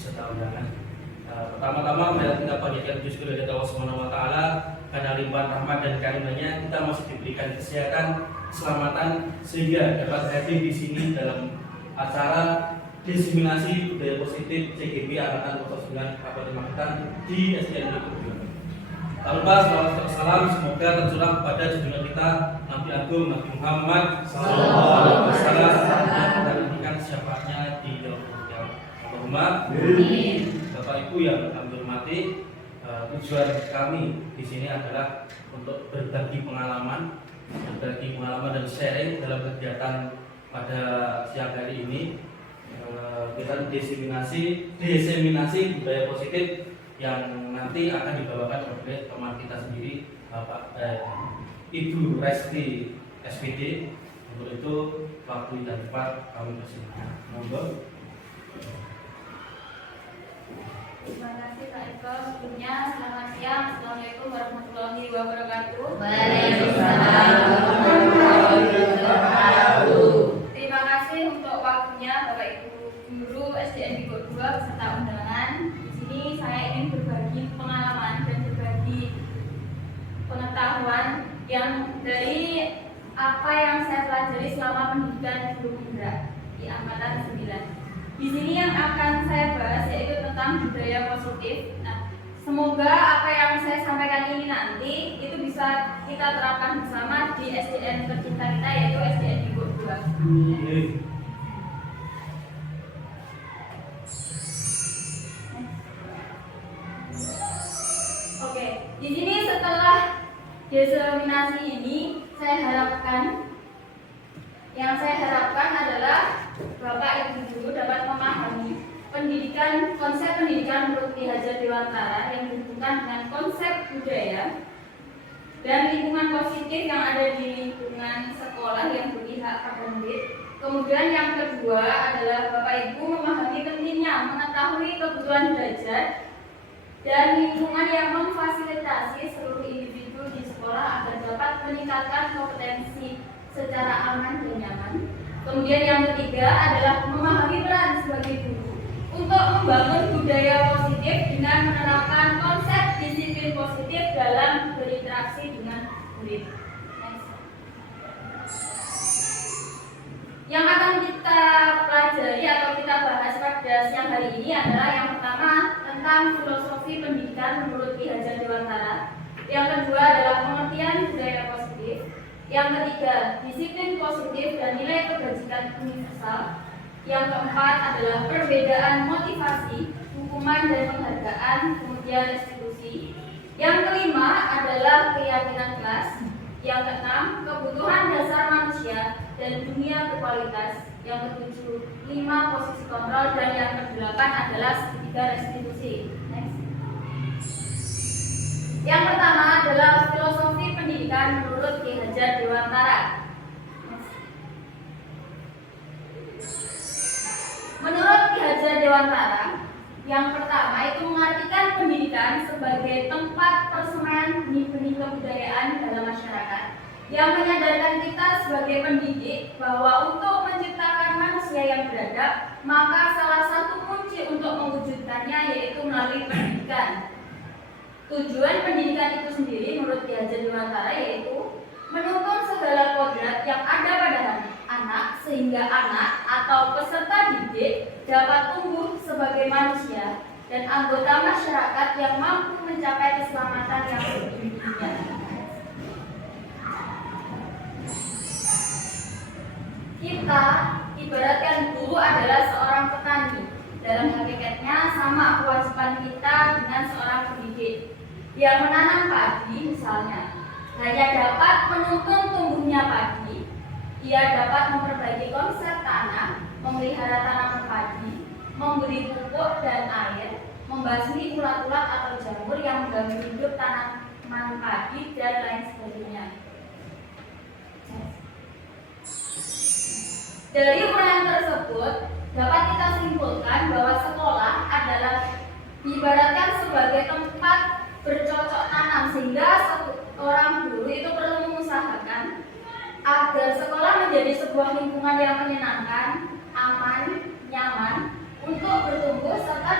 serta undangan. Pertama-tama marilah kita panjatkan puji syukur kepada Allah Subhanahu wa taala karena limpahan rahmat dan karunia-Nya kita masih diberikan kesehatan, keselamatan sehingga dapat hadir di sini dalam acara diseminasi budaya positif CGP Angkatan 09 Kabupaten Magetan di SDN Negeri 2. Tak lupa salawat dan salam semoga tercurah kepada junjungan kita Nabi Agung Nabi Muhammad sallallahu alaihi wasallam dan menantikan syafaatnya di yaumul qiyamah. Allahumma amin. Bapak Ibu yang kami hormati, tujuan kami di sini adalah untuk berbagi pengalaman dan sharing dalam kegiatan pada siang hari ini. Kita diseminasi budaya positif yang nanti akan dibawakan oleh teman kita sendiri, Bapak Ibu Resti SPD. Untuk itu waktu dan tempat kami persilakan. Monggo. Terima kasih Pak Eko. Sebelumnya selamat siang. Assalamualaikum warahmatullahi wabarakatuh. Waalaikumsalam warahmatullahi wabarakatuh. Terima kasih untuk waktunya Bapak Ibu guru SDN Negeri 2 beserta undangan. Di sini saya ingin berbagi pengalaman dan berbagi pengetahuan yang dari apa yang saya pelajari selama pendidikan guru Indra di angkatan 9. Di sini yang akan saya bahas yaitu tentang budaya positif. Nah, semoga apa yang saya sampaikan ini nanti itu bisa kita terapkan bersama di SDN tercinta kita yaitu SDN Negeri 2. Oke, di sini setelah diseminasi ini yang saya harapkan adalah Bapak Ibu guru dapat memahami konsep pendidikan menurut Ki Hajar Dewantara yang dihubungkan dengan konsep budaya dan lingkungan positif yang ada di lingkungan sekolah yang berpihak pada murid. Kemudian yang kedua adalah Bapak Ibu memahami pentingnya mengetahui kebutuhan belajar dan lingkungan yang memfasilitasi seluruh individu di sekolah agar dapat meningkatkan kompetensi secara aman dan nyaman. Kemudian yang ketiga adalah memahami peran sebagai guru untuk membangun budaya positif dengan menerapkan konsep disiplin positif dalam berinteraksi dengan murid. Yang akan kita pelajari atau kita bahas pada siang hari ini adalah yang pertama tentang filosofi pendidikan menurut Ki Hajar Dewantara. Yang kedua adalah pengertian budaya positif. Yang ketiga, disiplin positif dan nilai kebajikan universal. Yang keempat adalah perbedaan motivasi, hukuman dan penghargaan, kemudian restitusi. Yang kelima adalah keyakinan kelas. Yang keenam, kebutuhan dasar manusia dan dunia berkualitas. Yang ketujuh, 5 posisi kontrol. Dan yang kedelapan adalah segitiga restitusi. Next. Yang pertama adalah filosofi pendidikan menurut Ki Hajar Dewantara. Menurut Ki Hajar Dewantara, yang pertama itu mengartikan pendidikan sebagai tempat persemaian benih-benih kebudayaan dalam masyarakat yang menyadarkan kita sebagai pendidik bahwa untuk menciptakan manusia yang beradab, maka salah satu kunci untuk mewujudkannya yaitu melalui pendidikan. Tujuan pendidikan itu sendiri menurut Ki Hajar Dewantara yaitu menuntun segala kodrat yang ada pada anak sehingga anak atau peserta didik dapat tumbuh sebagai manusia dan anggota masyarakat yang mampu mencapai keselamatan yang sesungguhnya. Kita ibaratkan guru adalah seorang petani. Dalam hakikatnya sama kewajiban kita dengan seorang pendidik yang menanam padi misalnya hanya dapat menuntun tumbuhnya padi. Ia dapat memperbaiki konsep tanah, memelihara tanaman padi, memberi pupuk dan air, membasmi ulat-ulat atau jamur yang mengganggu hidup tanaman padi dan lain sebagainya. Dari uraian tersebut dapat kita simpulkan bahwa sekolah adalah diibaratkan sebagai tempat bercocok tanam sehingga seorang guru itu perlu mengusahakan agar sekolah menjadi sebuah lingkungan yang menyenangkan, aman, nyaman untuk bertumbuh serta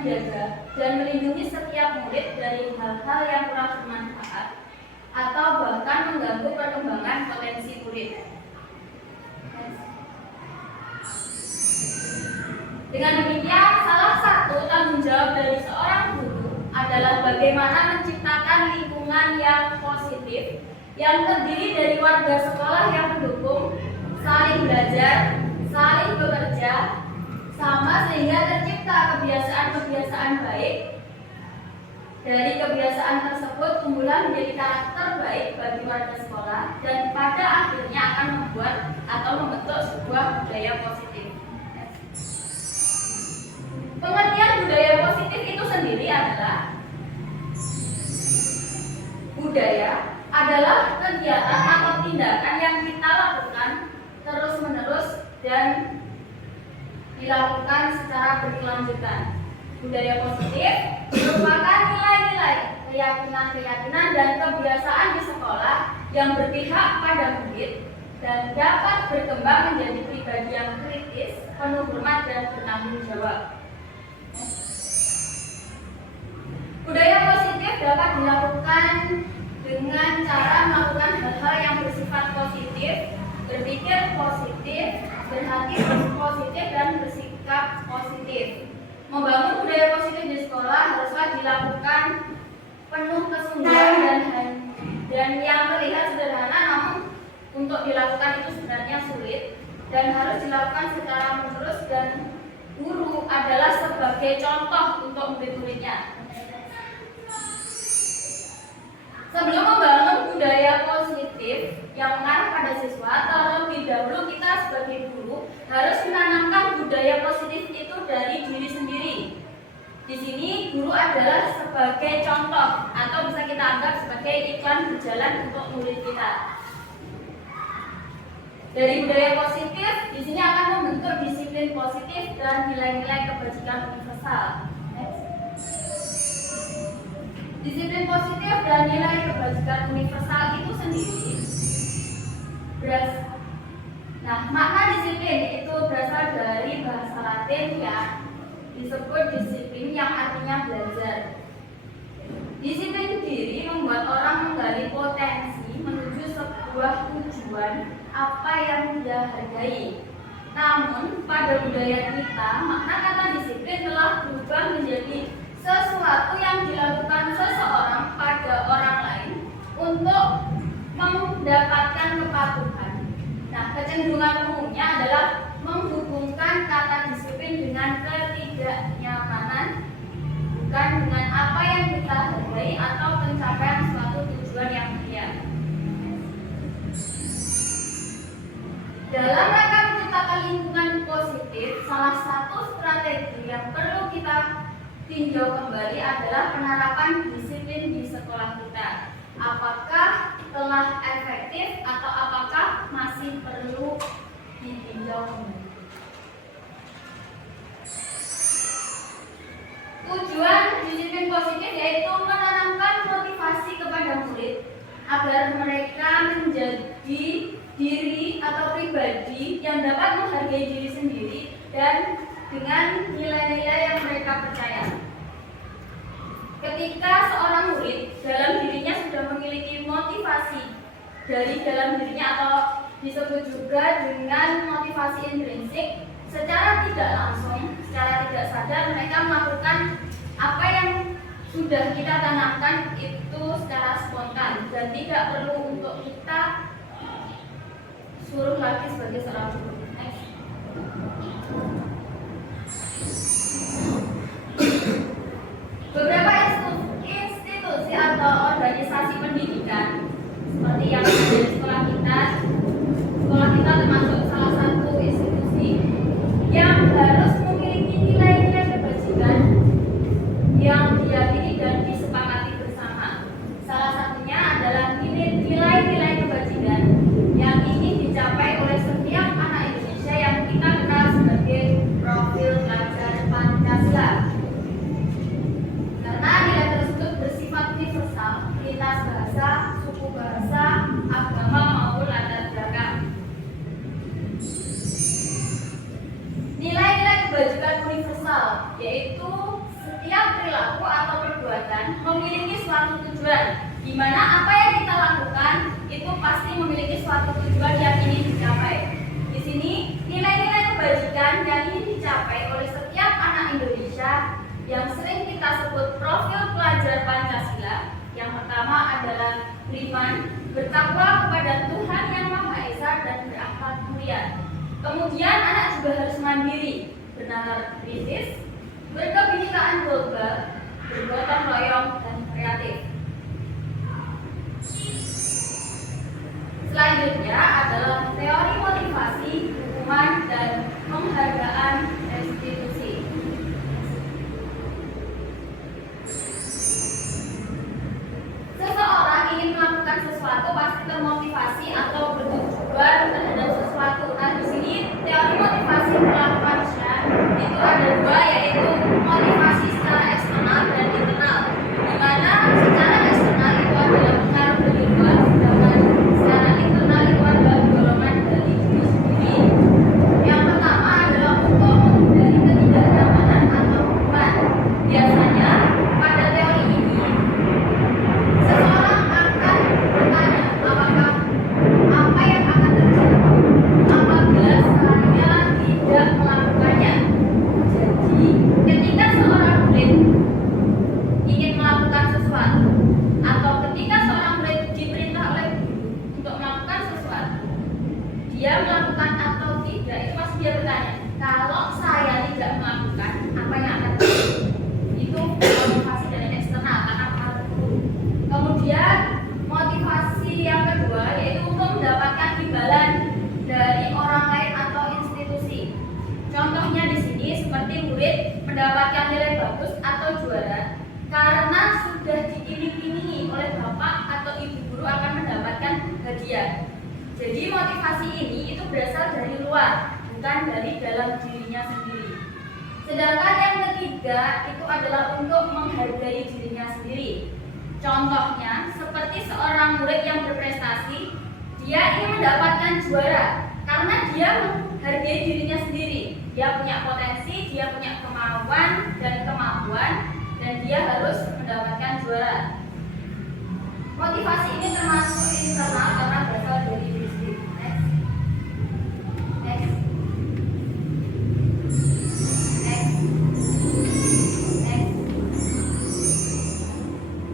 menjaga dan melindungi setiap murid dari hal-hal yang kurang bermanfaat atau bahkan mengganggu perkembangan potensi murid. Dengan demikian, salah satu tanggung jawab dari seorang guru adalah bagaimana menciptakan lingkungan yang positif yang terdiri dari warga sekolah yang mendukung, saling belajar, saling bekerja, sama sehingga tercipta kebiasaan-kebiasaan baik. Dari kebiasaan tersebut tumbuhlah menjadi karakter baik bagi warga sekolah dan pada akhirnya akan membuat atau membentuk sebuah budaya positif. Pengertian budaya positif itu sendiri adalah kegiatan atau tindakan yang kita lakukan terus-menerus dan dilakukan secara berkelanjutan. Budaya positif merupakan nilai-nilai, keyakinan-keyakinan dan kebiasaan di sekolah yang berpihak pada murid dan dapat berkembang menjadi pribadi yang kritis, penuh hormat dan bertanggung jawab. Budaya positif dapat dilakukan dengan cara melakukan hal-hal yang bersifat positif, berpikir positif, berhati positif, dan bersikap positif. Membangun budaya positif di sekolah haruslah dilakukan penuh kesungguhan dan yang terlihat sederhana, namun untuk dilakukan itu sebenarnya sulit dan harus dilakukan secara menerus dan guru adalah sebagai contoh untuk murid-muridnya. Sebelum membangun budaya positif yang mengarah pada siswa, terlebih dahulu kita sebagai guru harus menanamkan budaya positif itu dari diri sendiri. Di sini guru adalah sebagai contoh atau bisa kita anggap sebagai iklan berjalan untuk murid kita. Dari budaya positif, di sini akan membentuk disiplin positif dan nilai-nilai kebajikan universal. Disiplin positif dan nilai kebajikan universal itu sendiri makna disiplin itu berasal dari bahasa Latin yang disebut disiplin yang artinya belajar. Disiplin diri membuat orang menggali potensi menuju sebuah tujuan apa yang dia hargai. Namun pada budaya kita, makna kata disiplin telah berubah menjadi sesuatu yang dilakukan seseorang pada orang lain untuk mendapatkan kepatuhan. Nah, kecenderungan umumnya adalah menghubungkan kata disiplin dengan ketidaknyamanan, bukan dengan apa yang kita hargai atau pencapaian suatu tujuan yang mulia. Dalam rangka menciptakan lingkungan positif, salah satu strategi yang perlu kita tinjau kembali adalah penerapan disiplin di sekolah kita. Apakah telah efektif atau apakah masih perlu ditinjau kembali? Tujuan disiplin positif yaitu menanamkan motivasi kepada murid agar mereka menjadi diri atau pribadi yang dapat menghargai diri sendiri dan dengan nilai-nilai yang mereka percaya. Ketika seorang murid dalam dirinya sudah memiliki motivasi dari dalam dirinya atau disebut juga dengan motivasi intrinsik, secara tidak langsung, secara tidak sadar mereka melakukan apa yang sudah kita tanamkan itu secara spontan dan tidak perlu untuk kita suruh lagi sebagai seorang guru. Beberapa institusi atau organisasi pendidikan seperti yang ada di sekolah kita termasuk salah satu institusi yang harus memiliki nilai-nilai kebajikan yang diyakini dan disepakati bersama. Salah satunya adalah nilai-nilai kebajikan yang ingin dicapai oleh setiap anak Indonesia yang kita kenal sebagai setiap perilaku atau perbuatan memiliki suatu tujuan, di mana apa yang kita lakukan itu pasti memiliki suatu tujuan yang ingin dicapai. Di sini nilai-nilai kebajikan yang ingin dicapai oleh setiap anak Indonesia yang sering kita sebut profil pelajar Pancasila. Yang pertama adalah beriman, bertakwa kepada Tuhan Yang Maha Esa dan berakhlak mulia. Kemudian anak juga harus mandiri, bernalar kritis, berkebinekaan global, bergotong royong dan kreatif. Selanjutnya adalah teori motivasi, hukuman, dan penghargaan restitusi. Seseorang ingin melakukan sesuatu pasti termotivasi atau bertujuan terhadap sesuatu. Nah, di sini teori motivasi perilaku manusia itu ada dua, yaitu motivasi secara eksternal dan internal. Di mana secara eksternal itu adalah pengaruh dari luar, sedangkan secara internal itu adalah dorongan dari diri sendiri. Yang pertama adalah untuk menghindari ketidaknyamanan atau hukuman. Biasanya pada teori ini seseorang akan bertanya, apakah apa yang akan terjadi apabila saya tidak melakukannya. Jadi, ketika seorang murid ingin melakukan sesuatu, atau ketika seorang murid diperintah oleh guru untuk melakukan sesuatu, dia melakukan atau tidak, itu pasti dia bertanya, kalau saya tidak melakukan, apa yang akan terjadi? Itu motivasi dari eksternal, karena pengaruh guru. Kemudian motivasi yang kedua yaitu untuk mendapatkan imbalan dari orang lain atau institusi. Contohnya di sini seperti murid mendapatkan nilai bagus atau juara karena sudah diiming-imingi oleh bapak atau ibu guru akan mendapatkan hadiah. Jadi motivasi ini itu berasal dari luar, bukan dari dalam dirinya sendiri. Sedangkan yang ketiga itu adalah untuk menghargai dirinya sendiri. Contohnya, seperti seorang murid yang berprestasi, dia ingin mendapatkan juara karena dia menghargai dirinya sendiri. Dia punya potensi, dia punya kemauan dan kemampuan, dan dia harus mendapatkan juara. Motivasi ini termasuk internal karena berasal dari diri sendiri. Next.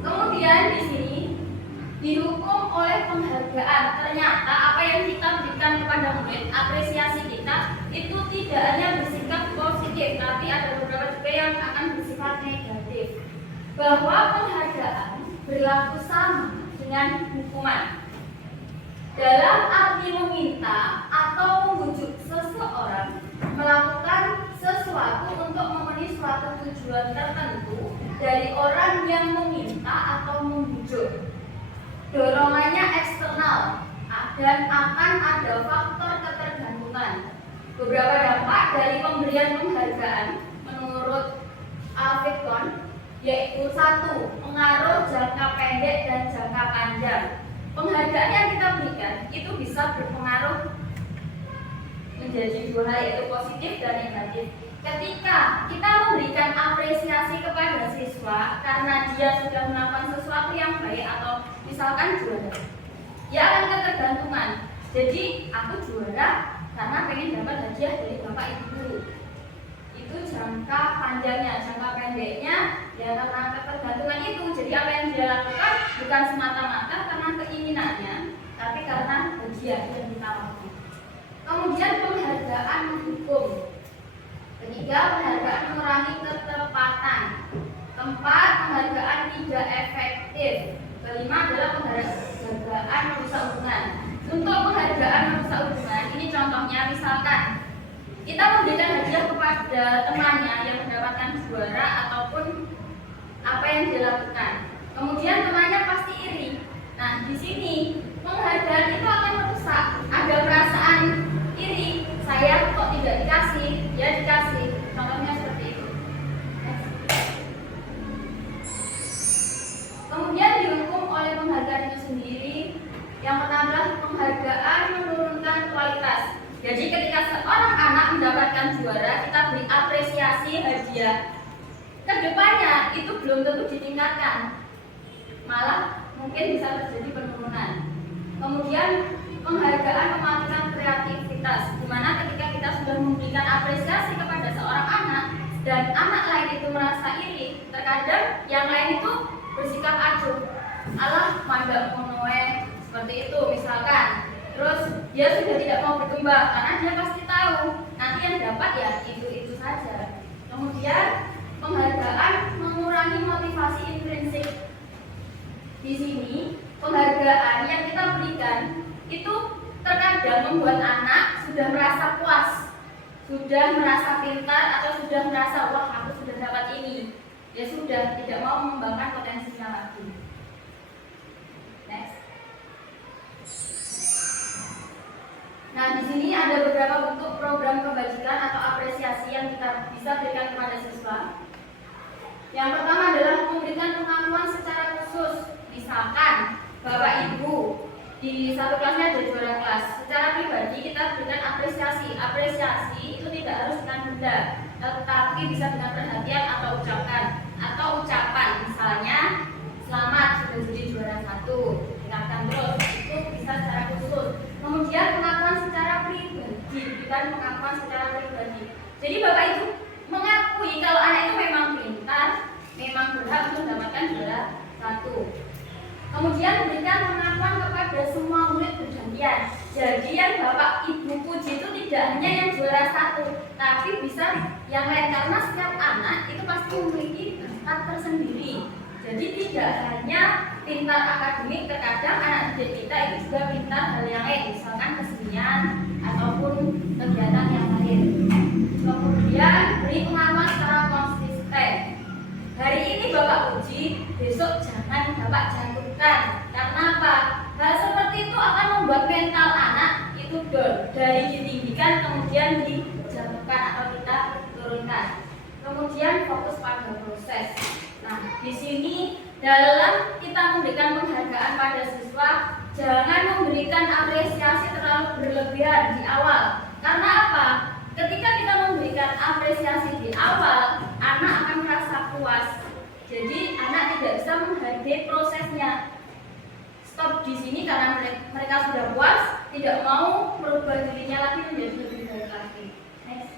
Kemudian di sini dihukum oleh penghargaan. Ternyata apa yang kita berikan kepada murid, apresiasi kita itu tidak hanya bersikap positif, tapi ada beberapa juga yang akan bersifat negatif. Bahwa penghargaan berlaku sama dengan hukuman. Dalam arti meminta atau membujuk seseorang melakukan sesuatu untuk memenuhi suatu tujuan tertentu dari orang yang meminta atau membujuk. Dorongannya eksternal dan akan ada faktor ketergantungan. Beberapa dampak dari pemberian penghargaan menurut Alfred Kohn yaitu 1. Pengaruh jangka pendek dan jangka panjang. Penghargaan yang kita berikan itu bisa berpengaruh menjadi dua hal, yaitu positif dan negatif. Ketika kita memberikan apresiasi kepada siswa karena dia sudah melakukan sesuatu yang baik atau misalkan juara, dia akan ketergantungan. Jadi aku juara karena pengen dapat hadiah dari bapak ibu guru. Itu jangka panjangnya. Jangka pendeknya ya karena ketergantungan itu. Jadi apa yang dia lakukan bukan semata-mata karena keinginannya, tapi karena hadiah yang ditawarkan. Kemudian penghargaan menghukum. Ketiga, penghargaan mengurangi ketepatan. Keempat, penghargaan tidak efektif. Kelima adalah penghargaan merusak hubungan. Untuk penghargaan merusak hubungan, ini contohnya misalkan kita memberikan hadiah kepada temannya yang mendapatkan juara ataupun apa yang dilakukan. Kemudian temannya pasti iri. Nah, di sini penghargaan itu akan merusak. Ada perasaan iri. Saya kok tidak dikasih, dia dikasih. Contohnya seperti itu. Kemudian dihukum oleh penghargaan itu sendiri. Yang pertama adalah penghargaan menurunkan kualitas. Jadi ketika seorang anak mendapatkan juara, kita beri apresiasi hadiah. Kedepannya belum tentu ditingkatkan, malah mungkin bisa terjadi penurunan. Kemudian penghargaan mematikan kreativitas, di mana ketika kita sudah memberikan apresiasi kepada seorang anak dan anak lain itu merasa iri, terkadang yang lain itu bersikap acuh, alah mandang monoe, seperti itu misalkan. Terus dia sudah tidak mau berkembang karena dia pasti tahu nanti yang dapat ya itu saja. Kemudian penghargaan mengurangi motivasi intrinsik. Di sini penghargaan yang kita berikan itu terkadang membuat anak sudah merasa puas, sudah merasa pintar, atau sudah merasa wah aku sudah dapat ini. Ya sudah tidak mau mengembangkan potensinya lagi. Next. Nah, di sini ada beberapa bentuk program kebajikan atau apresiasi yang kita bisa berikan kepada siswa. Yang pertama adalah memberikan pengakuan secara khusus. Misalkan Bapak Ibu di satu kelasnya ada juara kelas, secara pribadi kita berikan apresiasi. Apresiasi itu tidak harus dengan benda, tetapi bisa dengan perhatian atau ucapan. Misalnya selamat sudah jadi juara 1, tingkatkan terus, itu bisa secara khusus. Kemudian pengakuan secara pribadi, bukan pengakuan secara pribadi. Jadi Bapak Ibu mengakui kalau anak itu memang pintar, memang berhak untuk mendapatkan juara 1. Kemudian berikan pengakuan kepada semua murid bergantian. Jadi yang Bapak Ibu puji itu tidak hanya yang juara 1, tapi bisa yang lain, karena setiap anak itu pasti memiliki bakat tersendiri. Jadi tidak hanya pintar akademik, terkadang anak didik kita itu juga pintar hal yang lain, misalkan kesenian ataupun kegiatan yang lain. Kemudian beri pengakuan secara konsisten. Hari ini Bapak puji, besok jangan Bapak jatuhkan. Karena apa? Hal seperti itu akan membuat mental anak itu down, dari ditinggikan kemudian dijatuhkan atau kita turunkan. Kemudian fokus pada proses. Nah, di sini dalam kita memberikan penghargaan pada siswa, jangan memberikan apresiasi terlalu berlebihan di awal. Karena apa? Ketika kita memberikan apresiasi di awal, anak akan merasa puas. Jadi anak tidak bisa menghargai prosesnya. Stop di sini karena mereka sudah puas, tidak mau merubah dirinya lagi menjadi lebih baik lagi. Next.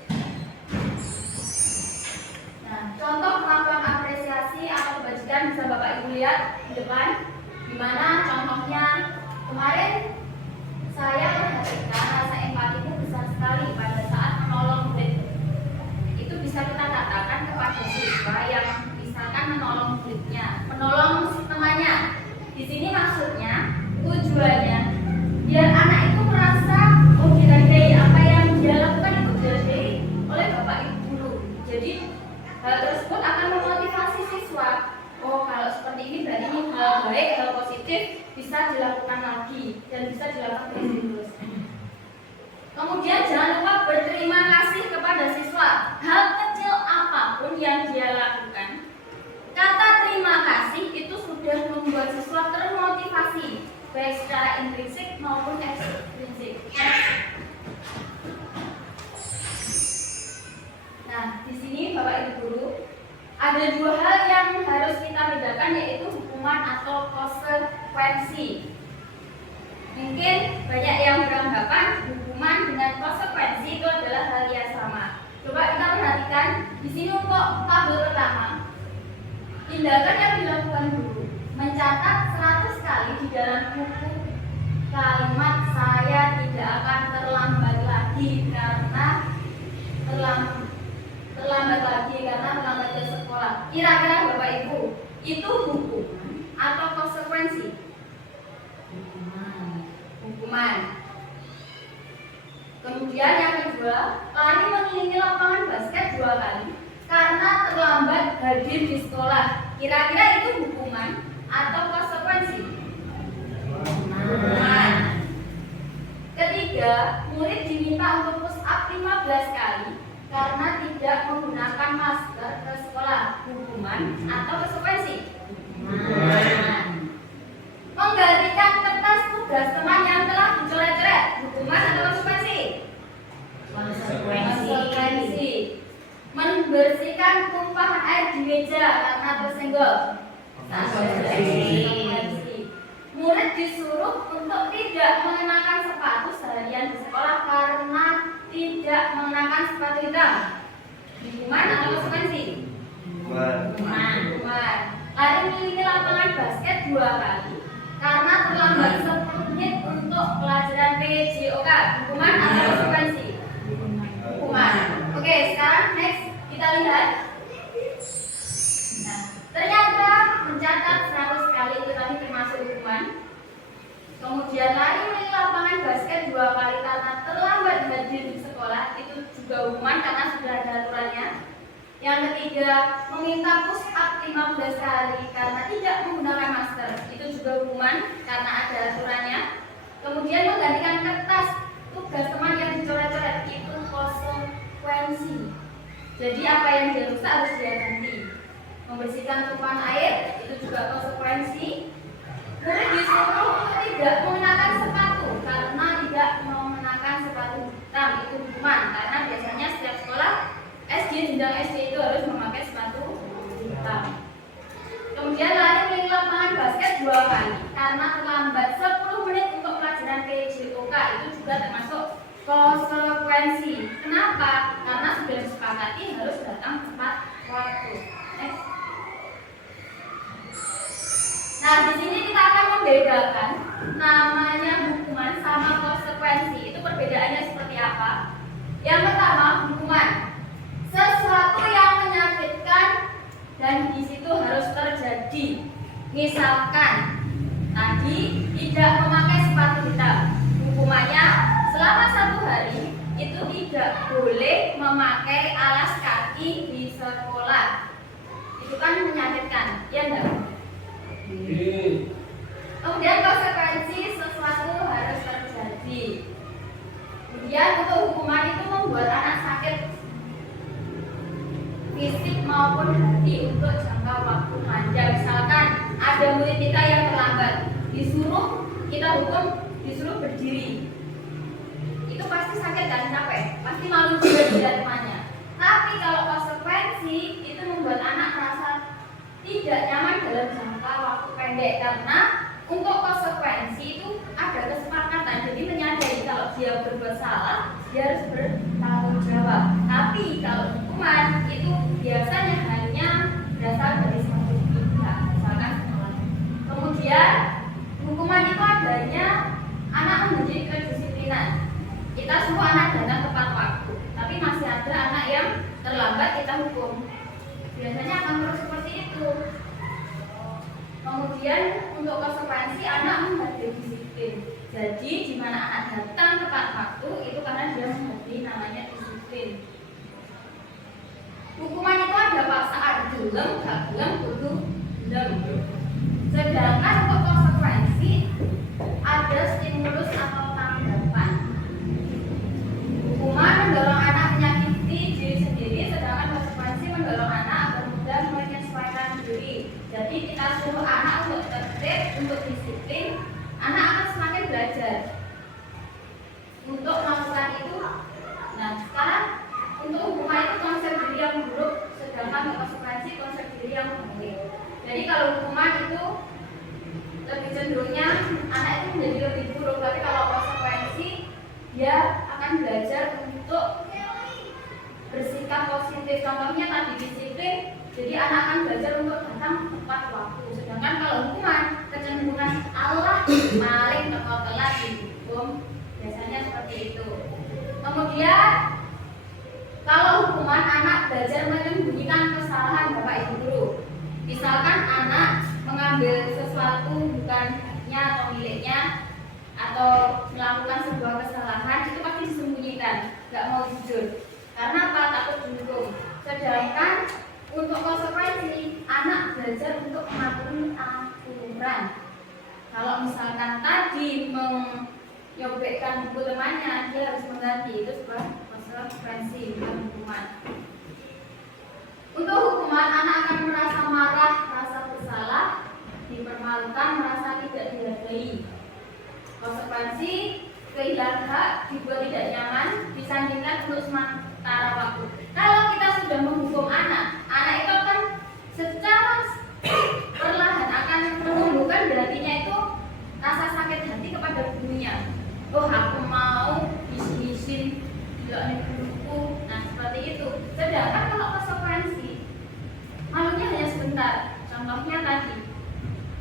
Nah, contoh pengakuan apresiasi atau kebajikan bisa Bapak Ibu lihat di depan, di mana contohnya kemarin saya perhatikan rasa empatimu besar sekali pada saat menolong murid. Itu bisa kita katakan kepada siswa yang misalkan menolong muridnya, menolong temannya. Di sini maksudnya, tujuannya biar anak itu merasa dihargai, apa yang dia lakukan itu dihargai oleh Bapak Ibu guru. Jadi hal tersebut akan memotivasi siswa. Oh, kalau seperti ini berarti ini hal baik, hal positif bisa dilakukan lagi dan bisa dilakukan terus. Kemudian jangan lupa berterima kasih kepada siswa. Hal kecil apapun yang dia lakukan, kata terima kasih itu sudah membuat siswa termotivasi, baik secara intrinsik maupun ekstrinsik. Nah, di sini Bapak Ibu guru, ada dua hal yang harus kita bedakan, yaitu hukuman atau konsekuensi. Mungkin banyak yang beranggapan hukuman dengan konsekuensi itu adalah hal yang sama. Coba kita perhatikan di sini untuk tabel pertama. Tindakan yang dilakukan guru mencatat 100 kali di dalam buku kalimat saya tidak akan terlambat lagi karena terlambat ke sekolah. Kira-kira Bapak Ibu, itu hukuman atau konsekuensi? Hukuman. Kemudian yang kedua, lari mengelilingi lapangan basket 2 kali karena terlambat hadir di sekolah. Kira-kira itu hukuman atau konsekuensi? Hukuman. Ketiga, murid diminta untuk push up 15 kali karena tidak menggunakan masker ke sekolah. Hukuman atau konsekuensi? Hukuman. Menggantikan kertas tugas teman yang telah dicoret-coret. Hukuman atau konsekuensi? Konsekuensi. Membersihkan tumpahan air di meja karena tersenggol. Konsekuensi. Murid disuruh untuk tidak mengenakan sepatu seharian di sekolah karena tidak mengenakan sepatu hitam. Hukuman atau konsekuensi? Hukuman. Lari mengelilingi lapangan basket 2 kali karena terlambat 10 menit untuk pelajaran PJOK. Hukuman atau konsekuensi? Hukuman. Oke, sekarang next kita lihat. Nah, ternyata mencatat 100 kali itu tadi termasuk hukuman. Kemudian lari mengelilingi lapangan basket 2 kali karena terlambat hadir di sekolah, itu juga hukuman karena sudah ada aturannya. Yang ketiga, meminta push up 15 kali karena tidak menggunakan masker, itu juga hukuman karena ada aturannya. Kemudian menggantikan kertas tugas teman yang dicoret-coret, itu konsekuensi. Jadi apa yang dia rusak harus dia ganti. Membersihkan tumpahan air, itu juga konsekuensi. Murid disuruh untuk tidak mengenakan sepatu karena tidak mengenakan sepatu hitam, itu hukuman karena biasanya setiap sekolah SD, jenjang SD itu harus memakai sepatu hitam. Kemudian lari mengelilingi lapangan basket 2 kali karena terlambat 10 menit untuk pelajaran PJOK, itu juga termasuk konsekuensi. Kenapa? Karena sudah disepakati harus datang tepat waktu. Next. Nah, di sini kita akan membedakan namanya hukuman sama konsekuensi. Itu perbedaannya seperti apa? Yang pertama, hukuman sesuatu yang menyakitkan dan di situ harus terjadi. Misalkan tadi tidak memakai sepatu hitam, hukumannya selama 1 hari itu tidak boleh memakai alas kaki di sekolah. Itu kan menyakitkan, ya enggak? Kemudian konsekuensi sesuatu harus terjadi. Kemudian untuk hukuman itu membuat anak sakit fisik maupun hati untuk jangka waktu panjang. Misalkan ada murid kita yang terlambat, kita hukum disuruh berdiri, itu pasti sakit dan capek, pasti malu juga di temannya. Tapi kalau konsekuensi itu membuat anak merasa tidak nyaman dalam jangka waktu pendek, karena untuk konsekuensi itu ada kesepakatan, jadi menyadari kalau dia berbuat salah dia harus bertanggung jawab. Tapi kalau hukuman itu biasanya hanya berasal dari suatu pihak, misalkan sekolah. Kemudian hukuman itu adanya anak menjadi kedisiplinan. Kita semua anak datang tepat waktu, tapi masih ada anak yang terlambat kita hukum. Biasanya akan terus seperti itu. Kemudian untuk konsekuensi anak menghadapi disiplin. Jadi di mana anak datang tepat waktu itu karena dia menghadapi namanya disiplin. Hukuman itu ada paksaan, gelem, gak gelem, kudu gelem. Sedangkan untuk konsekuensi ada stimulus atau tanggapan. Hukuman mendorong anak menyakiti diri sendiri, sedangkan konsekuensi mendorong anak agar mudah menyesuaikan diri. Jadi kita suruh anak untuk tertib, untuk disiplin, anak akan semakin belajar untuk melakukan itu. Nah, sekarang untuk hukuman itu konsep diri yang buruk, sedangkan konsekuensi konsep diri yang baik. Jadi kalau hukuman itu lebih cenderungnya anak itu menjadi lebih buruk, tapi kalau konsekuensi dia akan belajar untuk bersikap positif. Contohnya tadi disiplin, jadi anak akan belajar untuk datang tepat waktu. Sedangkan kalau hukuman kecenderungan Allah paling telat dihukum, biasanya seperti itu. Kemudian kalau hukuman anak belajar menyembunyikan kesalahan bapak ibu guru. Misalkan anak mengambil sesuatu bukan haknya atau miliknya, atau melakukan sebuah kesalahan, itu pasti disembunyikan, nggak mau jujur. Karena apa? Takut dihukum. Sedangkan untuk konsekuensi, anak belajar untuk mematuhi aturan. Kalau misalkan tadi menyobekkan buku temannya, dia harus mengganti, itu sebuah konsekuensi, bukan hukuman. Untuk hukuman, anak akan merasa marah, merasa bersalah, dipermalukan, merasa tidak dihargai. Konsekuensi, kehilangan hak, dibuat tidak nyaman, disandingkan untuk sementara waktu. Kalau kita sudah menghukum anak itu akan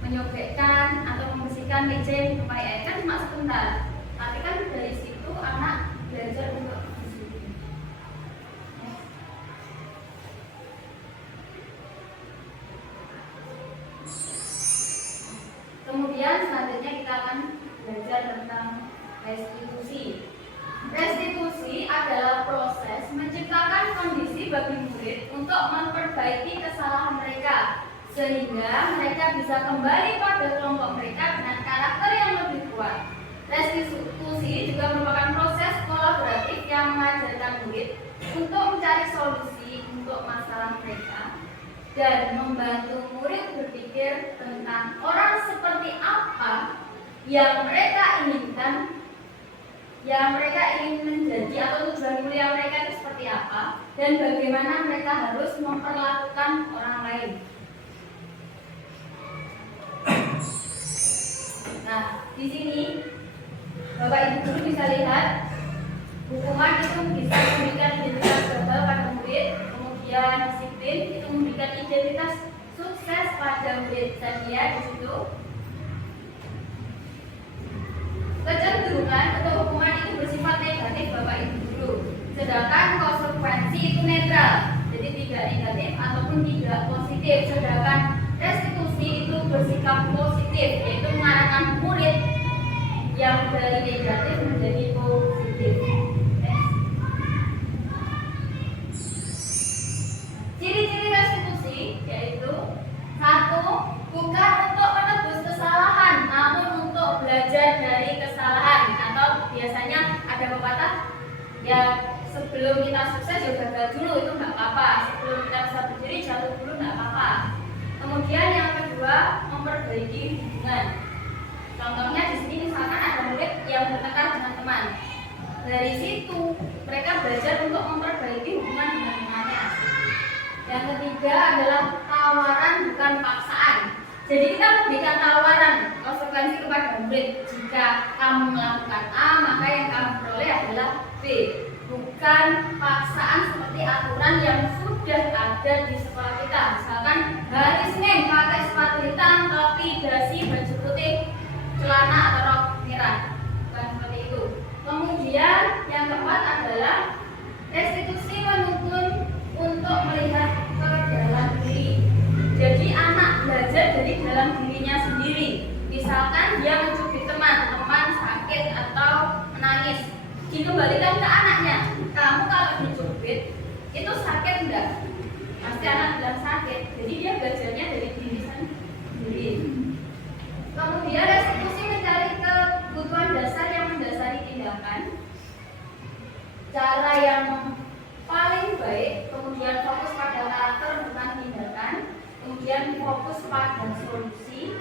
menyobekkan atau membersihkan meja yang dipakai kan cuma sebentar, tapi kan dari situ anak belajar untuk disiplin. Kemudian selanjutnya kita akan belajar tentang restitusi. Restitusi adalah proses menciptakan kondisi bagi murid untuk memperbaiki kesalahan mereka sehingga mereka bisa kembali pada kelompok mereka dengan karakter yang lebih kuat. Restitusi juga merupakan proses kolaboratif yang mengajarkan murid untuk mencari solusi untuk masalah mereka dan membantu murid berpikir tentang orang seperti apa yang mereka inginkan, yang mereka ingin menjadi atau tujuan mulia mereka itu seperti apa dan bagaimana mereka harus memperlakukan orang lain. Nah, di sini Bapak Ibu guru bisa lihat hukuman itu bisa memberikan identitas gagal pada murid, kemudian disiplin itu memberikan identitas sukses pada murid. Dan ya di situ kecenderungan atau hukuman itu bersifat negatif Bapak Ibu guru, sedangkan konsekuensi itu netral, jadi tidak negatif ataupun tidak positif. Sedangkan restitusi itu bersikap positif, yaitu mengarahkan murid yang dari negatif menjadi positif. Ciri-ciri restitusi yaitu: 1. Bukan untuk menebus kesalahan, namun untuk belajar dari kesalahan. Atau biasanya ada pepatah, ya sebelum kita sukses ya gagal dulu, itu nggak apa-apa. Sebelum kita bisa berdiri jatuh dulu nggak apa-apa. Kemudian yang kedua, memperbaiki hubungan. Contohnya di sini misalkan ada murid yang bertengkar dengan teman. Dari situ mereka belajar untuk memperbaiki hubungan dengan temannya. Yang ketiga adalah tawaran bukan paksaan. Jadi kita memberikan tawaran konsekuensi kepada murid. Jika kamu melakukan A, maka yang kamu peroleh adalah B. Bukan paksaan seperti aturan yang sudah ada di sekolah kita. Misalkan hari Senin pakai sepatu hitam, topi, dasi, baju putih, celana atau rok merah. Bukan seperti itu. Kemudian yang keempat adalah restitusi menuntun untuk melihat ke dalam diri. Jadi anak belajar dari dalam dirinya sendiri. Misalkan dia mencubit teman sakit atau menangis, dikembalikan ke anaknya. Kamu kalau dicubit itu sakit enggak? Pasti anak bilang sakit. Jadi dia belajarnya dari diri sendiri. Kemudian restitusi mencari kebutuhan dasar yang mendasari tindakan. Cara yang paling baik, kemudian fokus pada karakter bukan tindakan, kemudian fokus pada solusi.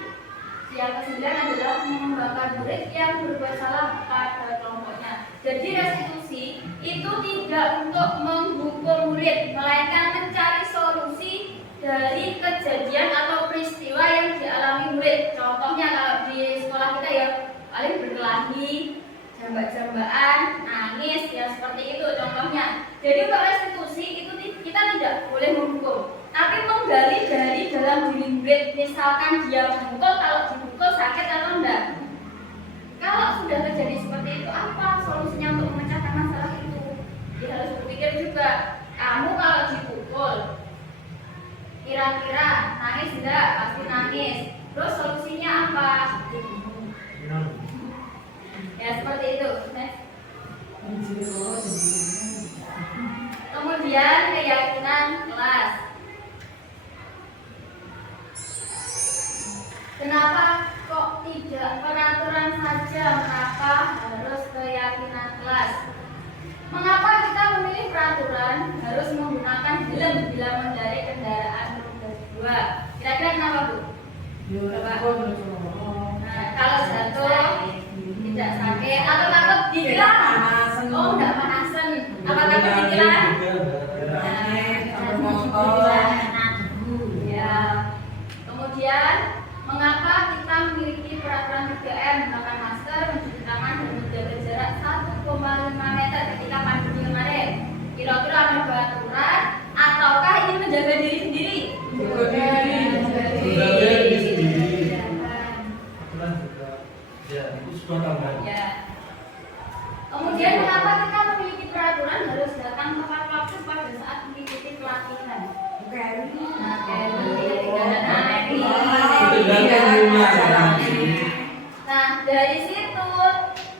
Yang kesembilan adalah mengembangkan murid yang berbuat salah pada kelompoknya. Jadi restitusi itu tidak untuk menghukum murid, melainkan mencari solusi dari kejadian atau peristiwa yang dialami murid. Contohnya kalau di sekolah kita ya paling berkelahi, jambak-jambakan, nangis, ya seperti itu contohnya. Jadi untuk restitusi itu kita tidak boleh menghukum, tapi menggali dari dalam diri murid. Misalkan dia memukul, kalau dipukul sakit atau enggak. Kalau sudah terjadi seperti itu, apa solusinya untuk memecahkan masalah itu? Dia harus berpikir juga, kamu kalau dipukul kira-kira nangis enggak? Pasti nangis. Terus solusinya apa? Ya seperti itu. Kemudian keyakinan kelas. Kenapa kok tidak peraturan saja, mengapa harus keyakinan kelas? Mengapa kita memilih peraturan harus menggunakan helm bila mengendarai kendaraan roda 2? Kira-kira kenapa, Bu? Nah, kalau jatuh tidak sakit atau takut ditilang? Oh, enggak panasan. Apa takut ditilang? Ya. Kemudian mengapa kita memiliki peraturan 3M, menggunakan masker, mencuci tangan, dan menjaga jarak 1,5 meter ketika pandemi kemarin? Kira-kira ada peraturan ataukah ingin menjaga diri sendiri? Menjaga diri sendiri. Nah, dari situ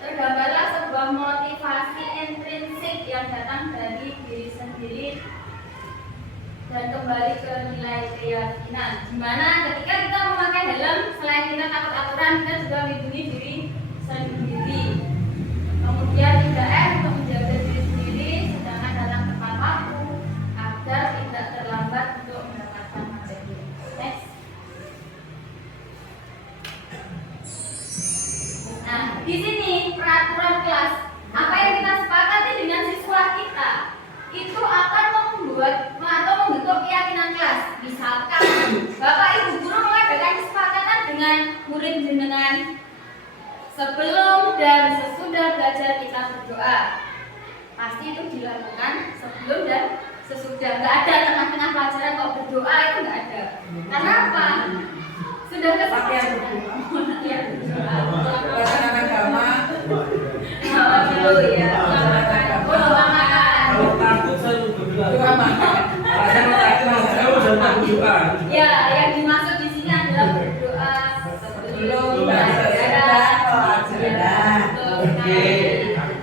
tergambarlah sebuah motivasi intrinsik yang datang dari diri sendiri dan kembali ke nilai keyakinan. Dimana ketika kita memakai helm, selain kita takut aturan, kita juga melindungi diri sendiri. Kemudian 3M untuk menjaga diri sendiri, sedangkan datang tepat waktu agar tidak terlambat untuk mendapatkan materi. Next. Nah, di sini peraturan kelas, apa yang kita sepakati dengan siswa kita itu akan membuat atau membentuk keyakinan kelas. Misalkan Bapak Ibu guru mengadakan kesepakatan dengan murid jenengan sebelum dan sesudah belajar kita berdoa. Pasti itu dilakukan sebelum dan sesudah. Nggak ada tengah-tengah pelajaran kok berdoa, itu nggak ada. Karena apa? Sudah kesepakatan. Ya, Pelajaran agama. Awal dulu ya. Kalau takut saya berdoa. Doa makan. Rasanya takut saya udah berdoa. Ya, yang dimaksud di sini adalah berdoa sebelum belajar. Oke.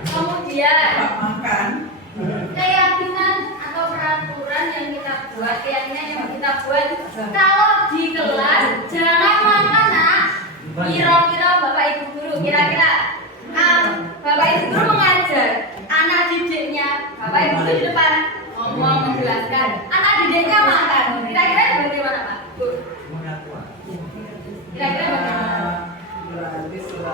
Kemudian Makan. keyakinan atau peraturan yang kita buat, keyakinan yang kita buat, kalau di kelas jangan makan nak. Kira-kira Bapak Ibu guru, kira-kira Bapak Ibu guru mengajar anak didiknya, Bapak Ibu guru di depan ngomong menjelaskan, anak didiknya makan. Kira-kira bagaimana Pak? Bu? Kira-kira bagaimana?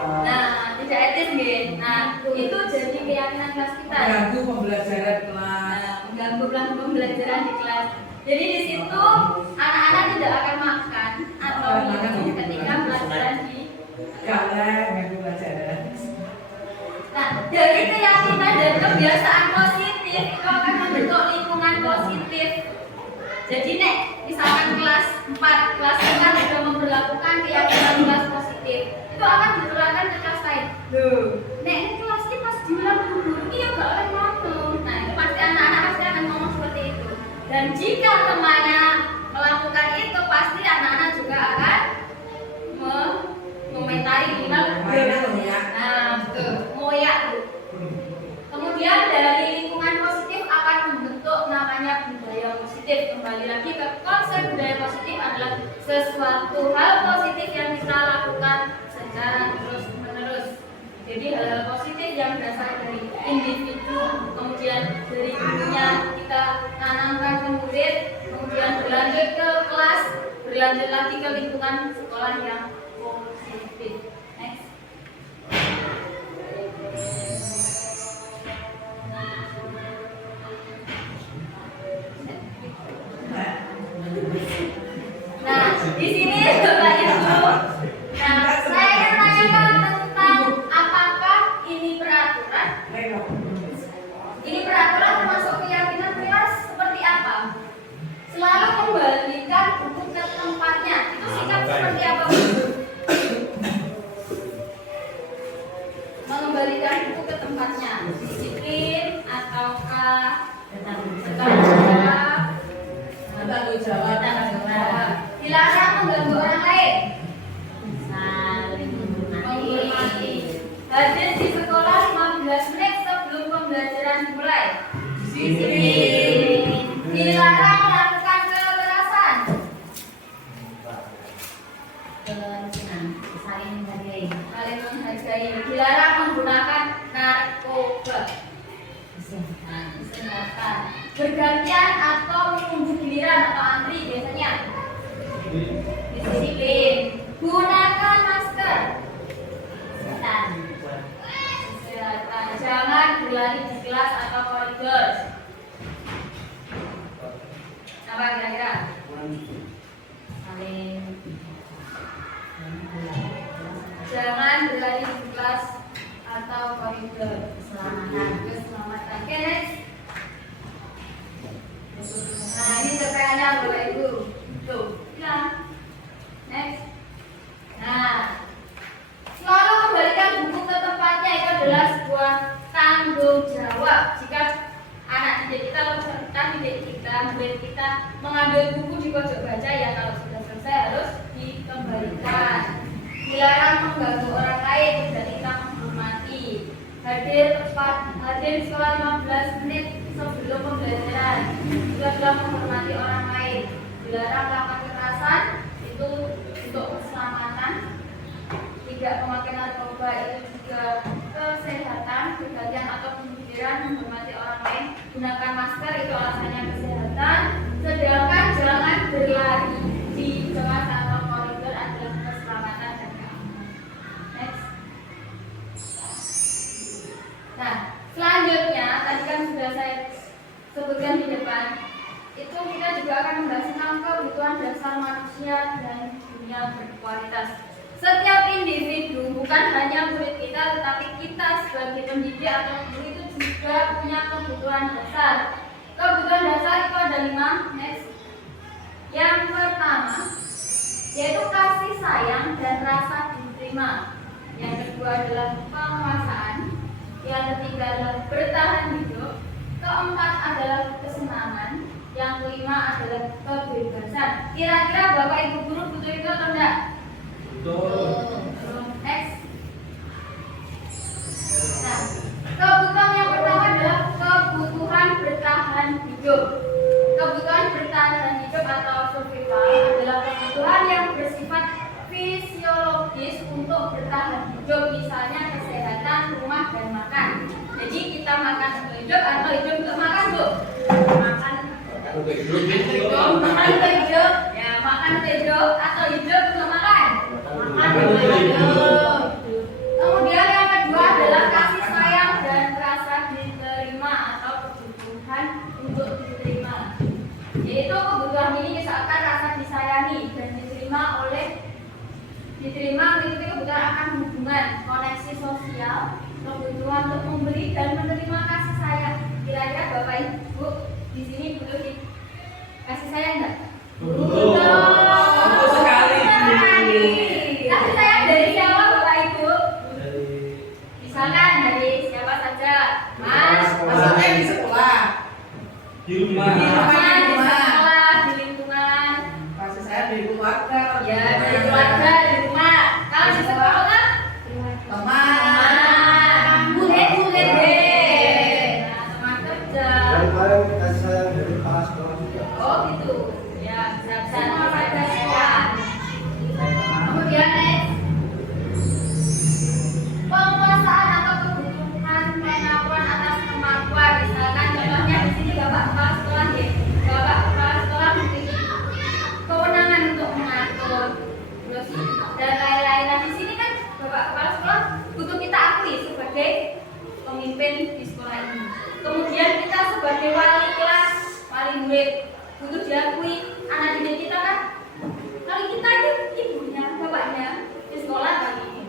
Nah, tidak etis nggih. Nah, itu jadi keyakinan kelas kita. Mengganggu pembelajaran kelas. Mengganggu pembelajaran di kelas. Jadi di situ anak-anak tidak akan makan atau minum ketika pelajaran di Kalian mengganggu pelajaran. Nah, dari keyakinan dan kebiasaan positif itu akan membentuk lingkungan positif. Jadi nek misalkan kelas 4, kelas 5 sudah memperlakukan keyakinan kelas positif, itu akan diterapkan ke kelas lain. Loh, nek ini kelas ini pas diulang guru, iya gak oleh ngomong. Nah, itu pasti anak-anak pasti akan ngomong seperti itu. Dan jika temannya melakukan itu, pasti anak-anak juga akan mengomentari minimal. Nah, betul, moyak tuh. Kemudian dari lingkungan positif akan membentuk namanya budaya positif. Kembali lagi ke konsep budaya positif adalah sesuatu hal positif yang kita lakukan secara terus-menerus. Jadi hal-hal positif yang berasal dari individu, kemudian dari gurunya kita tanamkan ke murid, kemudian berlanjut ke kelas, berlanjut lagi ke lingkungan sekolah yang positif. Next. Nah, di sini Bapak Ibu. Nah, saya tanyakan tentang apakah ini peraturan? Ini peraturan termasuk keyakinan kelas seperti apa? Selalu kembalikan buku ke tempatnya. Itu sikap seperti apa, Bu? Mengembalikan buku ke tempatnya. Disiplin ataukah Tanggung jawab. dilarang mengganggu orang lain. Saling Menghormati. Hadir di sekolah 15 menit sebelum pembelajaran dimulai. Disiplin. Dilarang melakukan kekerasan. saling menghargai. Saling menghargai. Dilarang menggunakan narkoba. Kesehatan. Bergantian atau menunggu giliran atau antri biasanya. Disiplin. Gunakan masker. Kesehatan. Jangan berlari di kelas atau koridor. Apa kira-kira? Jangan berlari di kelas atau koridor. Keselamatan. Oke, next. Nah, ini TPA-nya Bapak Ibu. Tuh, bilang hadir di sekolah 15 menit sebelum pembelajaran. Itu adalah menghormati orang lain. Dilarang melakukan kekerasan, itu untuk keselamatan. Tidak memakai narkoba, itu juga kesehatan, bergantian atau pemikiran, menghormati orang lain. Gunakan masker, itu alasannya kesehatan. Sedangkan jangan berlari di tengah atau koridor adalah keselamatan dan keamanan. Next. Nah, selanjutnya tadi kan sudah saya sebutkan di depan, itu kita juga akan membahas tentang kebutuhan dasar manusia dan dunia berkualitas. Setiap individu, bukan hanya murid kita, tetapi kita sebagai pendidik atau guru itu juga punya kebutuhan dasar. Kebutuhan dasar itu ada 5. Next. Yang pertama yaitu kasih sayang dan rasa diterima. Yang kedua adalah penguasaan. Yang ketiga adalah bertahan hidup. Keempat adalah kesenangan. Yang kelima adalah kebebasan. Kira-kira Bapak Ibu guru butuh itu atau enggak? Betul. Next. Nah, kebutuhan yang pertama adalah kebutuhan bertahan hidup. Kebutuhan bertahan hidup atau survival adalah kebutuhan yang bersifat fisiologis untuk bertahan hidup, misalnya kesehatan, rumah, dan makan. Jadi kita makan untuk hidup atau hidup untuk makan, Bu? Makan untuk hidup. Makan untuk hidup. Ya, makan untuk hidup atau hidup untuk makan? Makan untuk hidup. Kemudian yang kedua adalah kasih sayang dan rasa diterima atau kebutuhan untuk diterima. Yaitu kebutuhan ini misalkan rasa disayangi dan diterima mengikuti kebutuhan akan hubungan, koneksi sosial, kebutuhan untuk memberi dan menerima kasih sayang. Kira-kira Bapak Ibu di sini butuh kasih sayang enggak? Butuh sekali. Kasih sayang dari siapa Bapak Ibu? Misalkan dari siapa saja? Mas, Maksudnya di sekolah, Di rumah. di sekolah, di lingkungan. maksud saya di keluarga, Ya, dari keluarga, di rumah. Kalau di sekolah, teman, murid deh. Nah, teman kerja. Kemarin kasih sayang dari kepala sekolah juga. Oh gitu. Ya, bisa nama pada sekolah. Kemudian next. Penguasaan atau kebutuhan pengakuan atas kemampuan. Misalkan contohnya di sini Bapak kepala sekolah ya. Bapak kepala sekolah memiliki kewenangan untuk mengatur, terus dan lain-lain. Nah di sini kan Bapak kepala sekolah butuh kita akui sebagai pemimpin di sekolah ini. Kemudian kita sebagai wali kelas, wali murid butuh diakui. Anak didik kita kan, kalau kita itu ibunya, bapaknya di sekolah kali ini.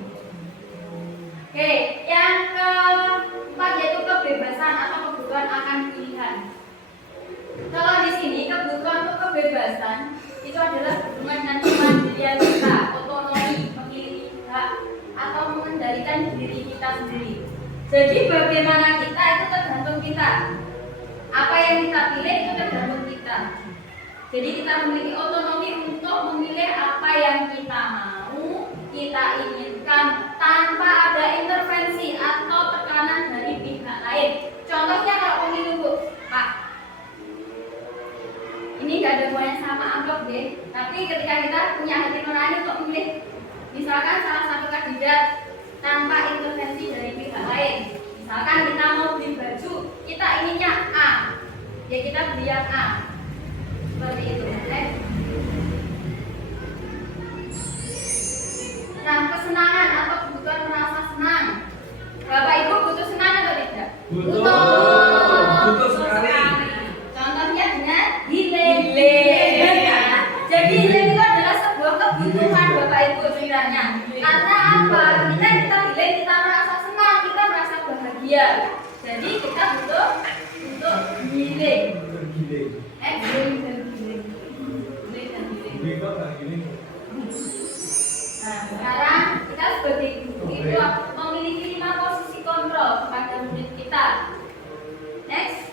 Oke, yang keempat yaitu kebebasan atau kebutuhan akan pilihan. Kalau di sini kebutuhan untuk kebebasan itu adalah hubungan dengan kemandirian kita, otonomi, memiliki hak atau mengendalikan diri kita sendiri. Jadi bagaimana kita itu tergantung kita. Apa yang kita pilih itu tergantung kita. Jadi kita memiliki otonomi untuk memilih apa yang kita mau, kita inginkan tanpa ada intervensi atau tekanan dari pihak lain. Contohnya kalau pemilu, Bu, Pak. Ini nggak ada hubungannya sama amplop deh. Tapi ketika kita punya hati nurani untuk memilih, misalkan salah satu kandidat tanpa intervensi dari pihak lain. Misalkan kita mau beli baju, kita inginnya A, ya kita beli yang A. Seperti itu. Nah, kesenangan atau kebutuhan merasa senang. Bapak Ibu butuh senang atau tidak? Butuh sekali. Contohnya dengan healing. Jadi healing itu adalah sebuah kebutuhan Bapak Ibu sebenarnya. Karena apa? Ketika kita healing, kita merasa senang, kita merasa bahagia. Jadi kita butuh untuk healing. Healing dan healing. Healing dan healing. Nah, sekarang kita sebagai guru itu memiliki 5 posisi kontrol kepada murid kita. Next.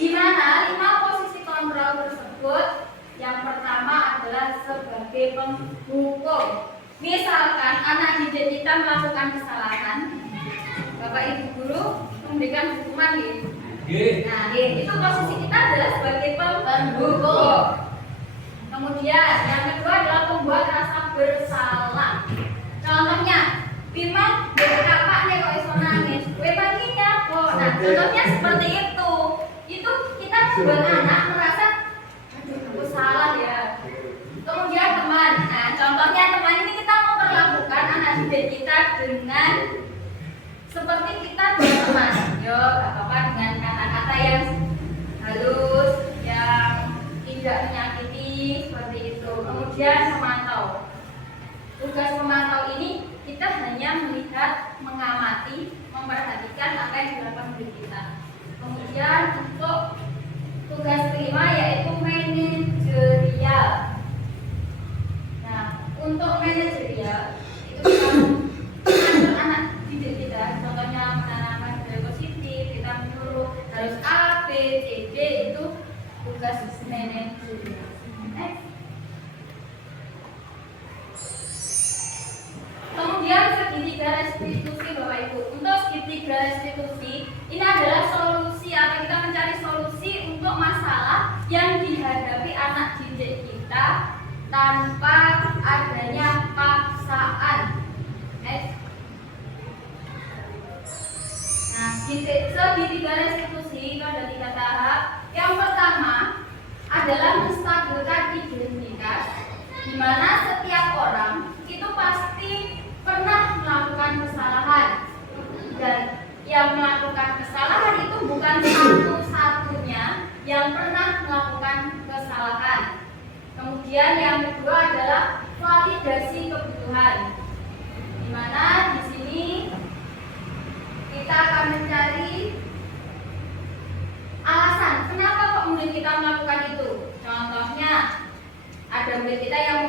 Di mana 5 posisi kontrol tersebut? Yang pertama adalah sebagai penghukum. Misalkan anak didik kita melakukan kesalahan, Bapak Ibu guru memberikan hukuman ya. Oke. Nah, itu posisi kita adalah sebagai pendukung. Kemudian yang kedua adalah membuat rasa bersalah. Contohnya, Bima berkapa nih kok iso nangis. Kowe baginya kok. Nah, contohnya seperti itu. Itu kita membuat anak merasa aduh aku salah ya. Kemudian teman. Nah, contohnya teman ini kita memperlakukan anak didik kita dengan seperti kita berteman. Yo, gak apa-apa dengan kata-kata yang halus, yang tidak menyakiti seperti itu. Kemudian memantau. Tugas pemantau ini kita hanya melihat, mengamati, memperhatikan apa yang dilakukan murid kita. Kemudian untuk tugas kelima yaitu manajerial. Nah, untuk manajerial itu kita mengatur anak didik kita. Contohnya menanamkan budaya positif, kita menyuruh harus A, B, C, D itu tugas manajerial. Next. Kemudian segitiga restitusi Bapak Ibu. Untuk segitiga restitusi ini adalah solusi atau kita mencari solusi untuk masalah yang dihadapi anak didik kita tanpa adanya paksaan. Nah, segitiga restitusi itu ada 3 tahap. Yang pertama adalah menstabilkan identitas, di mana setiap orang itu pasti pernah melakukan kesalahan, dan yang melakukan kesalahan itu bukan satu-satunya yang pernah melakukan kesalahan. Kemudian yang kedua adalah validasi kebutuhan, di mana di sini kita akan mencari alasan kenapa kok murid kita melakukan itu. Contohnya ada murid kita yang